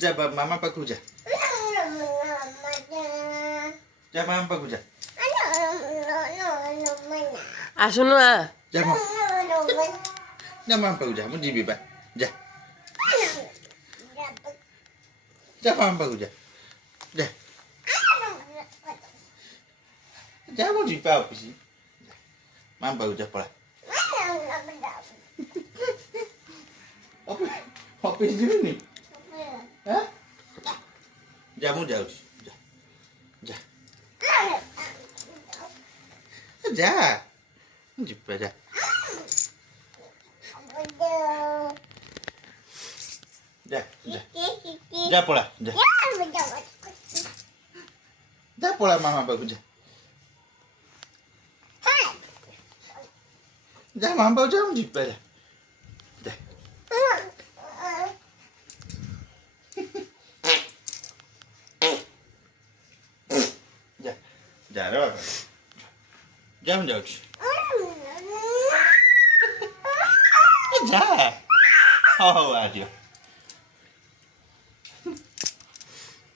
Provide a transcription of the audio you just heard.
जा मामा पाखु जा जा मामा पाखु जा आसुनु आ जा मामा पाखु जा मु जीबी बा जा जा मामा पाखु जा जा जा मु जीबा ऑफिस मामा पाखु जा पळा ऑफिस जीबी हाँ जा मु जाऊँ जा जा जा जीबा जा जा जा जा पळा जा जा पळा मामा पाखु जा जा मामा पाखु जा मु जीबा जा जा जा जा रे जा मु जाऊँ जा हो आ जाओ